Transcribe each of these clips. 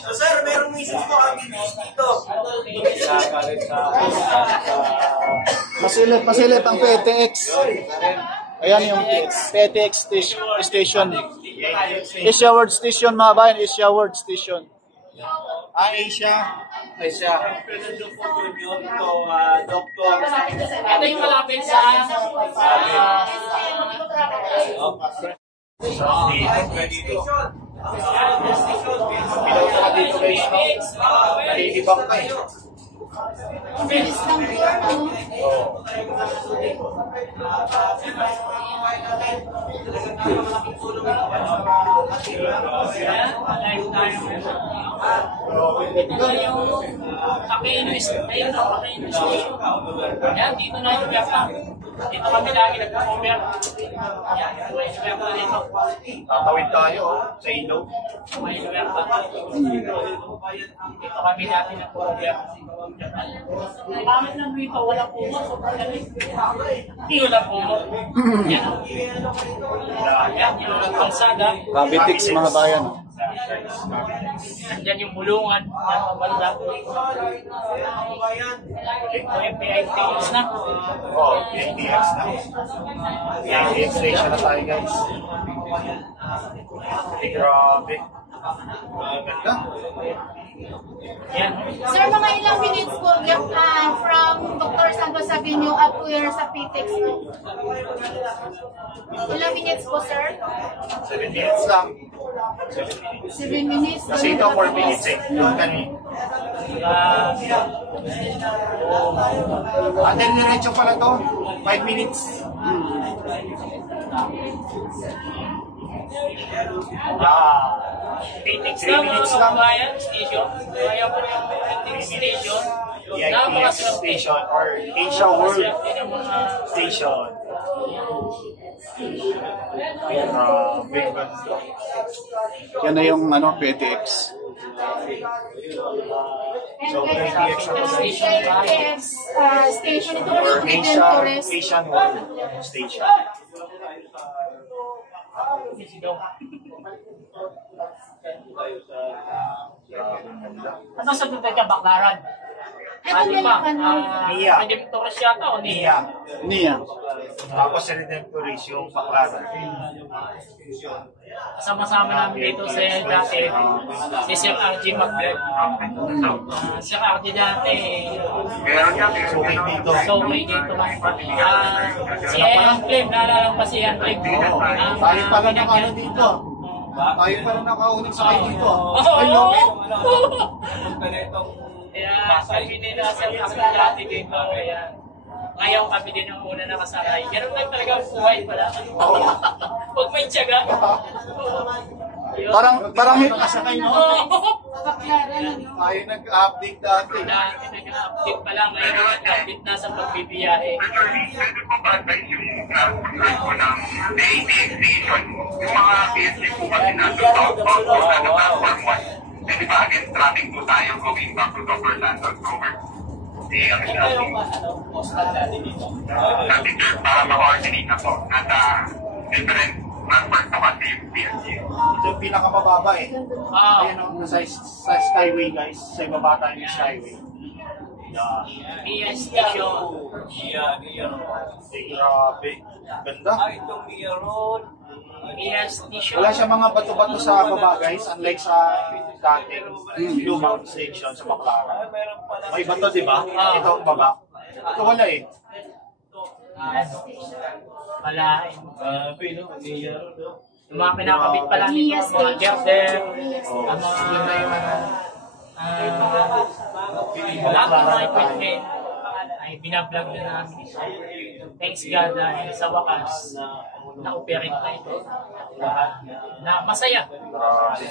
So, sir, merong message po ang dito. Masilip ang PTX. Ayan yung PTX station. Asia World Station, mga bayan. Asia World Station. Asia. Doktor. Ito yung malapit sa Dito. Bilaw na dito guys, no? Nalilibang ka eh. Bilis lang tour, no? ito yung Aquino Station. Yan, dito na yung Biakta. Dito kami lagi nag-cover. Yan, may Biakta dito. Tatawid tayo sa ilaw. May Biakta. Dito kami dati nag-cover. Pangit lang dito, wala puno. Hindi wala puno. Yan. Yan, yung kalsada. Cavitex, mga bayan. Nandyan yung bulungan. Yan, pabanda. Ito yung PITX na. Oo, PTX na. PTX station na tayo guys. Grabe. Ganda. Yan. Sir, mga ilang minutes po from Dr. Santos Avenue up to your sa PTX po? Ilang minutes po, sir? 7 minutes lang. 7 minutes. Kasi ito 4 minutes eh. Doon kami. Diretso pala to. 5 minutes. PTX na mga kababayan, station. Kaya po yung PTX station. PITX station or Asia World Station. Big band. Yan na yung PTX. So, PTX PTX station. Ito or ulit din tourist. Asian World Station. Ano sa dito ka Baklaran? Ito na yung ano. Nia. Redemptorist yata o Nia? Nia. Tapos si Redemptorist yung Baklaran. Kasama-sama namin dito sa dati, si Sir RG Magbled. Sir RG dati, So, dito. so may dito lang. Si Ian Flame, naalala pa si Ian Flame. Tayo pala nakaano dito. Tayo pala nakaunig sa kayo dito. Oo! Kaya sabi nila sa mga dati dito, kaya ngayon kami din ang una nakasakay. Ganun lang talaga ang buhay pala. Huwag may tiyaga. Parang Nakasakay, no? Baklaran, ano? tayo nag-update dati. Dati nag-update pa lang, ngayon nag-update na sa pagbibiyahe. Yung mga PSC po kasi nasa southbound po na platform 1. Kasi pa against traffic po tayo going back to Dr. Santos Cover. Eh, ang sinabi natin para ma-coordinate na po nasa different transport na kasi yung PSC. Ito yung pinakamababa eh. Ah, Ayan o, sa skyway guys. Sa ibaba tayo yung skyway. PS station. Grabe. Ganda. PS station. Wala siya mga bato-bato sa baba guys. Unlike sa dating lumang station sa Baklaran. May bato di ba? Ito ang baba. Ito wala eh. Malain. Yung mga pinakabit pa lang nito, mga girder, ang mga lahat ng mga equipment ay binablog na namin. Thanks God sa wakas na-operate na ito. Na masaya.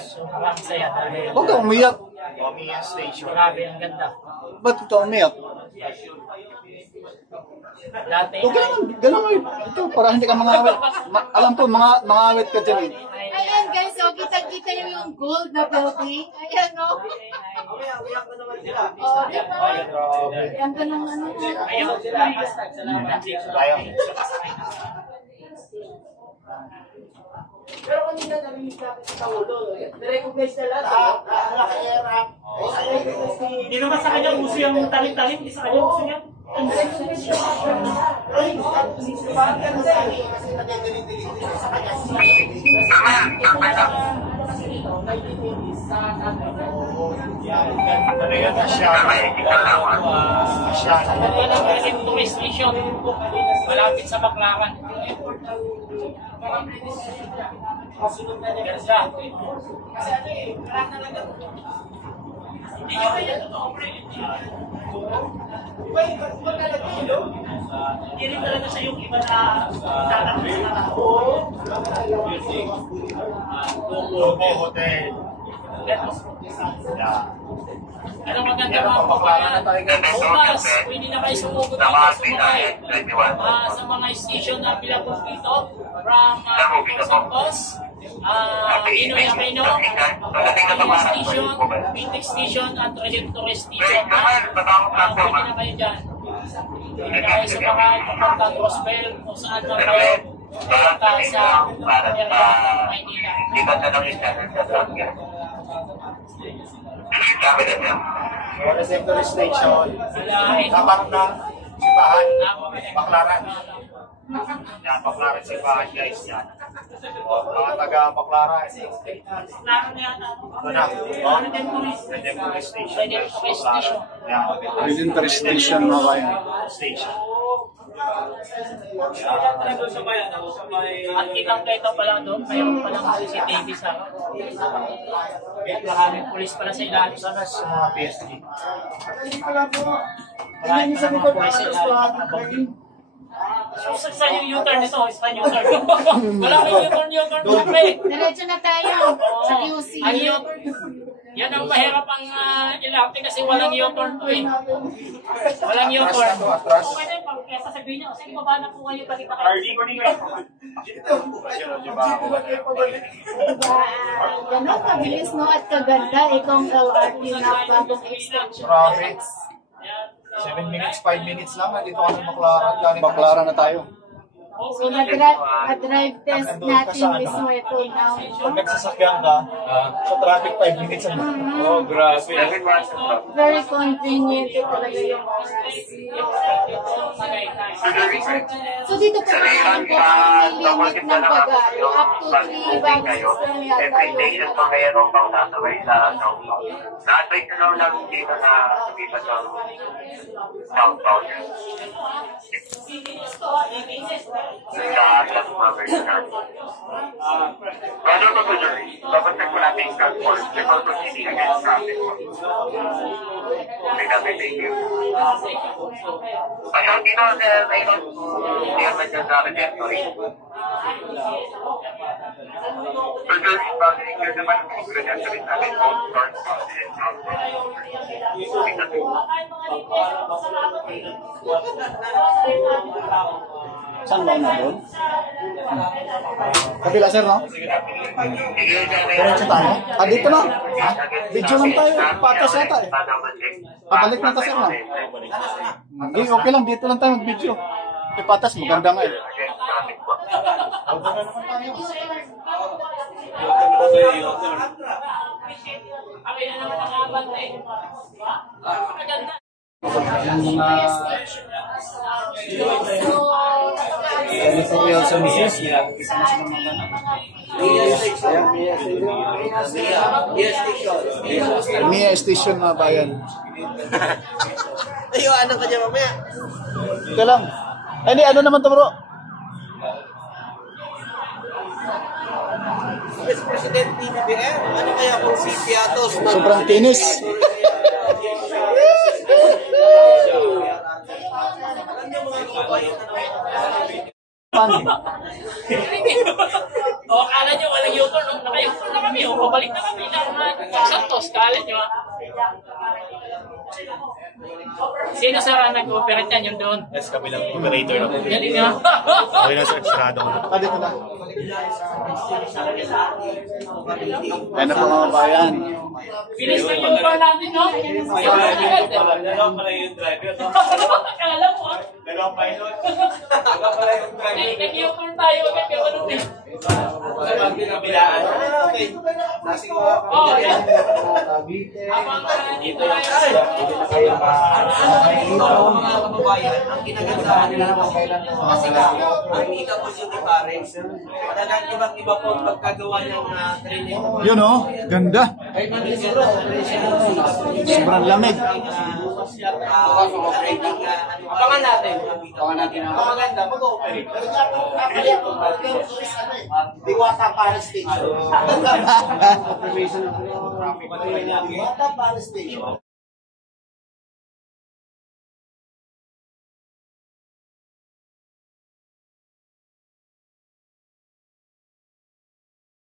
Sobrang masaya dahil Huwag ka umiyak. Omiya Station. grabe ang ganda. Ba't ito umiyak? Dati Huwag ka naman. Ganun mo. Ito, para hindi ka mga awit. Alam ko, mga awit ka dyan eh. Ayan guys, so kita-kita nyo yung gold na building. Ayan no. Oh, diba? Ayan ka ng ano. ayaw sila. Tayo. Pero kanina narinig natin sa Pangulo, na-recognize na lahat. Naka-airap. Hindi naman sa kanya uso yung talim-talim, hindi sa kanya uso yan. Recognize siya. Ay, bakit ka na sabi? Kasi nagagalit-galit sa kanya. Talaga na siya. Wala ng tourist station. Malapit sa Baclaran. Ganda. Hindi rin talaga siya yung iba na tatanong sa tao. Lobo Hotel. Anong maganda mga kabayan? Bukas, pwede na kayo sumugod dito sumakay. Sa mga station na bilabog dito from Santos, Pinoy Aquino, Pinoy Station, Pintex Station, at Redemptor Station. Pwede na kayo dyan. Pwede na kayo sumakay, papunta Roosevelt, kung saan man kayo papunta sa Maynila. Wala Sector Station. Tapat ng simbahan. Baclaran. Yan, Baclaran simbahan guys. Yan. Mga taga Baclaran. Ito na. Redemptor Station. Yan. Redemptor Station mga bayan. Station. At kitang kayo pala doon, mayroon palang CCTV sa maraming pulis pala sa ilalim. Sana sa mga PSG. Maraming palang mga pulis sa ilalim. So, sa yung U-turn ito, sa U-turn. Wala kang U-turn doon eh. Diretso na tayo sa QC. Yan ang mahirap ang ilarte kasi walang U-turn to eh. Walang U-turn. Atras. Okay na yung kaya sasabihin niya, sige baba na po kayo pagkita kayo. Ganun kabilis no at kaganda itong LRT na bagong extension. Grabe. 7 minutes, 5 minutes lang. Nandito kami Baclaran. Baclaran na tayo. So na-drive test natin mismo ito now. Pag nagsasakyan ka, sa traffic 5 minutes ang Oh, grabe. Very convenient talaga yung oras. So dito po naman po may limit ng pag-aari. Up to 3 bags lang yata. Every station po mayroon pang sasabay sa southbound. Na-advise na lang dito na sumipat sa southbound. Sa Atlas Mother Church. Bago ko po dyan, dapat check ko natin yung transport. Check out proceeding against traffic. Okay, thank you. Ayun, dito, ayun, hindi naman dyan sa Redemptor. So, there's probably good naman kung Redemptor is natin both start and Saan ba na doon? Kapila sir, no? Diretso tayo? Dito na. Video lang tayo. Patas yata eh. Pabalik na tayo sir, no? Hindi, okay lang. Dito lang tayo mag-video. Patas, maganda nga eh. Editorial services, ya. Mia Station mga bayan. Ayo, ano ka dyan mamaya? Ito lang. Ay, hindi, ano naman to bro? Vice President PBBM, ano kaya kung si Piatos na... Sobrang tinis. O, akala nyo walang U-turn, no? Naka-U-turn na kami, o, pabalik na kami ng Santos, kala nyo, ha? Sino sa nag-operate yan, yung doon? Yes, kabilang operator na po. Galing nga. Okay na sir, sinado ko. Dito na. Ayan na po mga bayan. Bilis na yung bar natin, no? Akala mo, ha? Dalawang pilot. Baka pala yung driver. Nag-U-turn tayo agad yung ano din. Pag pinabilaan. Okay. Nasing mga Habang dito tayo. Mga kababayan, ang kinagandahan nila ng kailan kasi nga, ang PWD pares, talagang ibang-iba po ang pagkagawa ng training. Yun oh, ganda. Kahit hindi siguro, Sobrang lamig. abangan natin. ang maganda, mag-ooperate. Diwata Paris Station. Diwata Paris Station.